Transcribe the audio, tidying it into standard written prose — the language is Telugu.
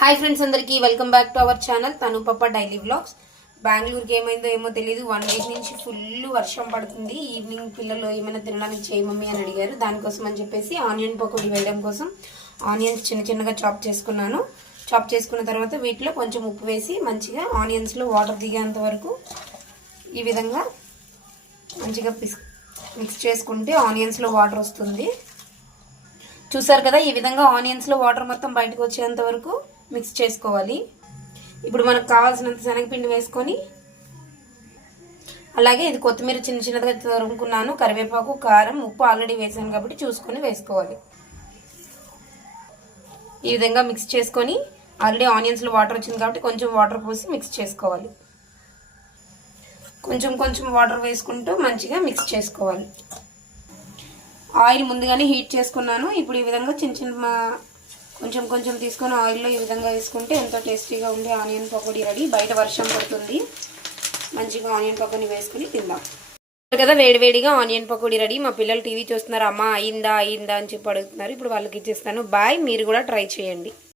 హాయ్ ఫ్రెండ్స్, అందరికీ welcome back to our channel తను పప్ప డైలీ వ్లాగ్స్. బెంగళూరుకి ఏమైందో ఏమో తెలియదు, 1 వీక్ నుంచి ఫుల్ వర్షం పడుతుంది. ఈవినింగ్ పిల్లలు ఏమైనా తినడానికి చేయి మమ్మీ అని అడిగారు. దానికోసం అని చెప్పేసి ఆనియన్ పకోడీ వేయడం కోసం ఆనియన్స్ చిన్న చిన్నగా చాప్ చేసుకున్నాను. చాప్ చేసుకున్న తర్వాత వీటిలో కొంచెం ఉప్పు వేసి మంచిగా ఆనియన్స్లో వాటర్ దిగేంత వరకు ఈ విధంగా మంచిగా మిక్స్ చేసుకుంటే ఆనియన్స్లో వాటర్ వస్తుంది. చూసారు కదా, ఈ విధంగా ఆనియన్స్లో వాటర్ మొత్తం బయటకు వచ్చేంత వరకు మిక్స్ చేసుకోవాలి. ఇప్పుడు మనకు కావాల్సినంత శనగపిండి వేసుకొని, అలాగే ఇది కొత్తిమీర చిన్న చిన్నగా తరుముకున్నాను, కరివేపాకు, కారం, ఉప్పు ఆల్రెడీ వేసాను కాబట్టి చూసుకొని వేసుకోవాలి. ఈ విధంగా మిక్స్ చేసుకొని, ఆల్రెడీ ఆనియన్స్లో వాటర్ వచ్చింది కాబట్టి కొంచెం వాటర్ పోసి మిక్స్ చేసుకోవాలి. కొంచెం కొంచెం వాటర్ వేసుకుంటూ మంచిగా మిక్స్ చేసుకోవాలి. ఆయిల్ ముందుగానే హీట్ చేసుకున్నాను. ఇప్పుడు ఈ విధంగా చిన్న చిన్న కొంచెం కొంచెం తీసుకొని ఆయిల్లో ఈ విధంగా వేసుకుంటే ఎంతో టేస్టీగా ఉండే ఆనియన్ పకోడీ రెడీ. బయట వర్షం పడుతుంది, మంచిగా ఆనియన్ పకోడీ వేసుకుని తిందాం కదా. వేడివేడిగా ఆనియన్ పకోడీ రెడీ. మా పిల్లలు టీవీ చూస్తున్నారు, అమ్మ అయిందా అయిందా అని చెప్పి అడుగుతున్నారు. ఇప్పుడు వాళ్ళకి ఇచ్చేస్తాను. బాయ్. మీరు కూడా ట్రై చేయండి.